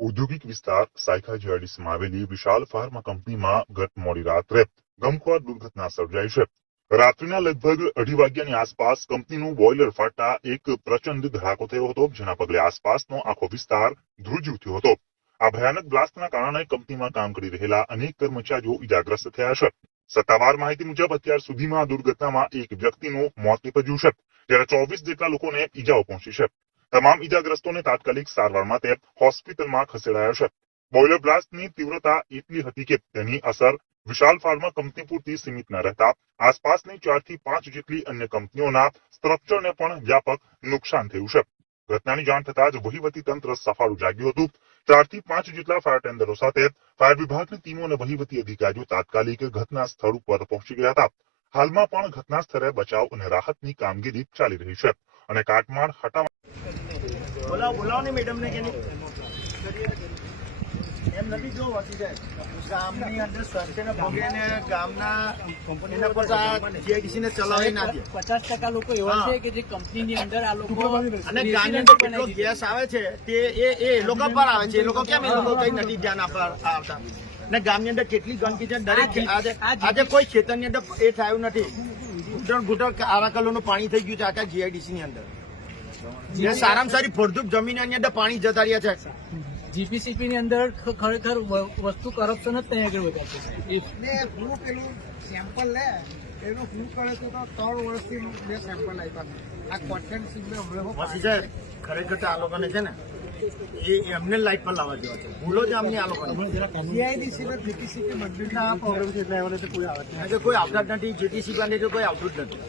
ઔદ્યોગિક વિસ્તાર સાયખા આવેલી વિશાલ ફાર્મા કંપનીમાં ગત મોડી રાત્રે ગમખ્વાર દુર્ઘટના સર્જાઈ છે. રાત્રિના લગભગ અઢી વાગ્યાની આસપાસ કંપનીનું બોઇલર ફાટતા એક પ્રચંડ ધડાકો થયો હતો, જેના પગલે આસપાસનો આખો વિસ્તાર ધ્રુજી ઉઠ્યો હતો. આ ભયાનક બ્લાસ્ટના કારણે કંપનીમાં કામ કરી રહેલા અનેક કર્મચારીઓ ઇજાગ્રસ્ત થયા છે. સત્તાવાર માહિતી મુજબ અત્યાર સુધીમાં દુર્ઘટનામાં એક વ્યક્તિનું મોત નીપજ્યું છે, જ્યારે ચોવીસ જેટલા લોકોને ઈજાઓ પહોંચી છે. તમામ ઈજાગ્રસ્તોને તાત્કાલિક સારવાર માટે હોસ્પિટલમાં ખસેડાયા છે. બોઇલર બ્લાસ્ટની તીવ્રતા એટલી હતી કે તેની અસર વિશાલ ફાર્મા કંપની પૂરતી સીમિત ન રહેતા, આસપાસની ચારથી પાંચ જેટલી અન્ય કંપનીઓના સ્ટ્રક્ચરને પણ વ્યાપક નુકસાન થયું છે. ઘટનાની જાણ થતા જ વહીવટી તંત્ર સફાળું જાગ્યું હતું. ચારથી પાંચ જેટલા ફાયર ટેન્ડરો સાથે ફાયર વિભાગની ટીમો અને વહીવટી અધિકારીઓ તાત્કાલિક ઘટના સ્થળ ઉપર પહોંચી ગયા હતા. હાલમાં પણ ઘટના સ્થળે બચાવ અને રાહતની કામગીરી ચાલી રહી છે અને કાટમાળ હટાવવા બોલાવો બોલાવો ને મેડમ ને કે એમ નથી જો વધી જાય. ગામની અંદર સ્વાસ્થ્યના ભોગે ને ગામના એના પર જીઆઈડીસી ચલાવી ના પચાસ ટકા લોકો એવા છે કે જે કંપનીની અંદર આ લોકો અને ગામની અંદર કેટલો ગેસ આવે છે તે એ એ લોકો પર આવે છે. એ લોકો કેમ એ લોકો કઈ નથી ધ્યાન આપવા આવતા? ને ગામની અંદર કેટલી ગંદકી છે? દરેક આજે આજે કોઈ ખેતરની અંદર એ થયું નથી. ઘૂંટણ ઘૂંટણ આરા કલરનું પાણી થઈ ગયું છે આખા જીઆઈડીસી ની અંદર. જે સારામાં સારી ફળદ્રુપ જમીનની અંદર પાણી જતા રહ્યા છે. જીપીસીપી ની અંદર ખરેખર વસ્તુ કરપ્શન જ ત્યાં આગળ વધારે છે. હું પેલું સેમ્પલ લે એનું હું કરે તો તો ત્રણ વર્ષથી મેં સેમ્પલ આપ્યા આ કોન્ટેન્ટ છે ખરેખર તો આ લોકોને છે ને એ એમને લાઈફ પર લાવવા જેવા છે. ભૂલો જ આમની આ લોકોને. જીઆઈડીસી ને મંજૂરી ના પ્રોબ્લેમ છે એટલે કોઈ આવે કારણ કોઈ આવતા જ નથી જેટીસી તો કોઈ આવતું જ નથી.